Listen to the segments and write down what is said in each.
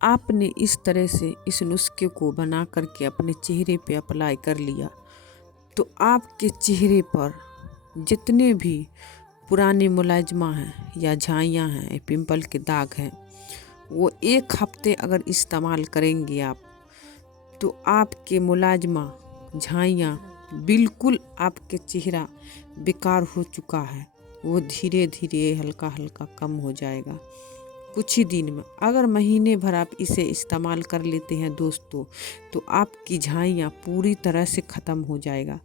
आपने इस तरह से इस नुस्खे को बना करके अपने चेहरे पे अप्लाई कर लिया तो आपके चेहरे पर जितने भी पुराने मुलाजमा हैं या झाइयाँ हैं, पिंपल के दाग हैं, वो 1 हफ्ते अगर इस्तेमाल करेंगे आप तो आपके मुलाजमा झाइयाँ बिल्कुल आपके चेहरा बेकार हो चुका है, वो धीरे धीरे हल्का हल्का कम हो जाएगा कुछ ही दिन में। अगर महीने भर आप इसे इस्तेमाल कर लेते हैं दोस्तों तो आपकी झाइयाँ पूरी तरह से ख़त्म हो जाएगा।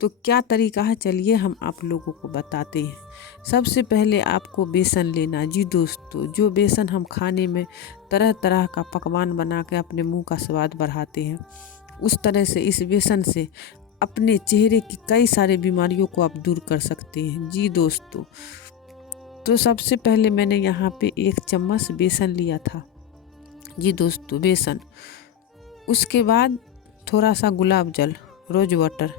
तो क्या तरीका है, चलिए हम आप लोगों को बताते हैं। सबसे पहले आपको बेसन लेना। जी दोस्तों, जो बेसन हम खाने में तरह तरह का पकवान बना के अपने मुंह का स्वाद बढ़ाते हैं, उस तरह से इस बेसन से अपने चेहरे की कई सारी बीमारियों को आप दूर कर सकते हैं। जी दोस्तों, तो सबसे पहले मैंने यहाँ पे 1 चम्मच बेसन लिया था। जी दोस्तों, बेसन, उसके बाद थोड़ा सा गुलाब जल, रोज वाटर।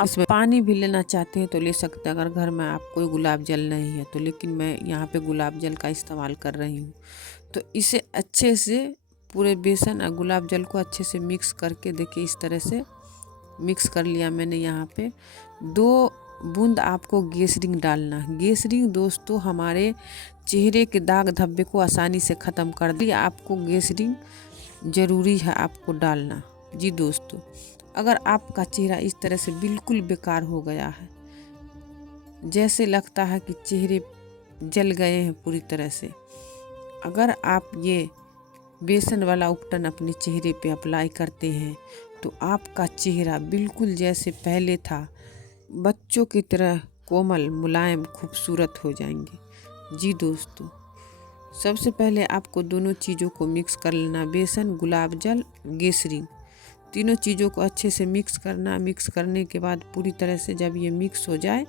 इसमें पानी भी लेना चाहते हैं तो ले सकते हैं, अगर घर में आप कोई गुलाब जल नहीं है तो, लेकिन मैं यहाँ पे गुलाब जल का इस्तेमाल कर रही हूँ। तो इसे अच्छे से पूरे बेसन और गुलाब जल को अच्छे से मिक्स करके, देखिए इस तरह से मिक्स कर लिया मैंने। यहाँ पे 2 बूंद आपको गैसरीन डालना। गैसरीन दोस्तों हमारे चेहरे के दाग धब्बे को आसानी से ख़त्म कर दिया। आपको गैसरीन ज़रूरी है आपको डालना। जी दोस्तों, अगर आपका चेहरा इस तरह से बिल्कुल बेकार हो गया है, जैसे लगता है कि चेहरे जल गए हैं पूरी तरह से, अगर आप ये बेसन वाला उपटन अपने चेहरे पे अप्लाई करते हैं तो आपका चेहरा बिल्कुल जैसे पहले था, बच्चों की तरह कोमल, मुलायम, खूबसूरत हो जाएंगे। जी दोस्तों, सबसे पहले आपको दोनों चीज़ों को मिक्स कर लेना। बेसन, गुलाब जल, गैसरीन, तीनों चीज़ों को अच्छे से मिक्स करना। मिक्स करने के बाद पूरी तरह से जब ये मिक्स हो जाए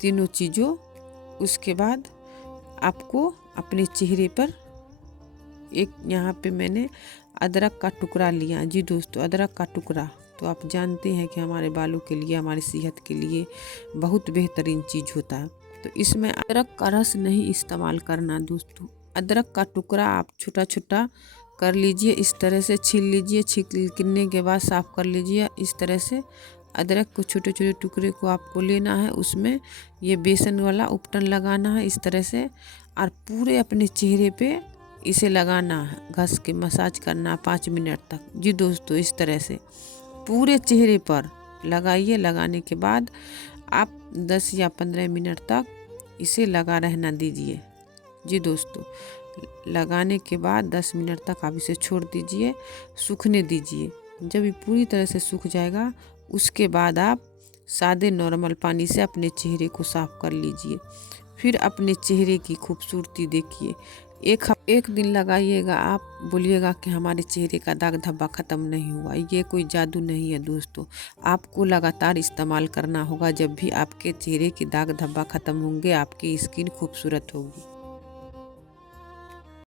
तीनों चीज़ों, उसके बाद आपको अपने चेहरे पर एक, यहाँ पे मैंने अदरक का टुकड़ा लिया। जी दोस्तों, अदरक का टुकड़ा तो आप जानते हैं कि हमारे बालों के लिए, हमारी सेहत के लिए बहुत बेहतरीन चीज़ होता है। तो इसमें अदरक का रस नहीं इस्तेमाल करना दोस्तों। अदरक का टुकड़ा आप छोटा छोटा कर लीजिए, इस तरह से छील लीजिए। छीलने के बाद साफ़ कर लीजिए। इस तरह से अदरक को छोटे छोटे टुकड़े को आपको लेना है, उसमें ये बेसन वाला उपटन लगाना है इस तरह से, और पूरे अपने चेहरे पे इसे लगाना है, घस के मसाज करना 5 मिनट तक। जी दोस्तों, इस तरह से पूरे चेहरे पर लगाइए। लगाने के बाद आप 10 या 15 मिनट तक इसे लगा रहना दीजिए। जी दोस्तों, लगाने के बाद 10 मिनट तक आप इसे छोड़ दीजिए, सूखने दीजिए। जब ये पूरी तरह से सूख जाएगा उसके बाद आप सादे नॉर्मल पानी से अपने चेहरे को साफ़ कर लीजिए। फिर अपने चेहरे की खूबसूरती देखिए। एक दिन लगाइएगा, आप बोलिएगा कि हमारे चेहरे का दाग धब्बा ख़त्म नहीं हुआ। ये कोई जादू नहीं है दोस्तों, आपको लगातार इस्तेमाल करना होगा। जब भी आपके चेहरे के दाग धब्बा ख़त्म होंगे, आपकी स्किन खूबसूरत होगी।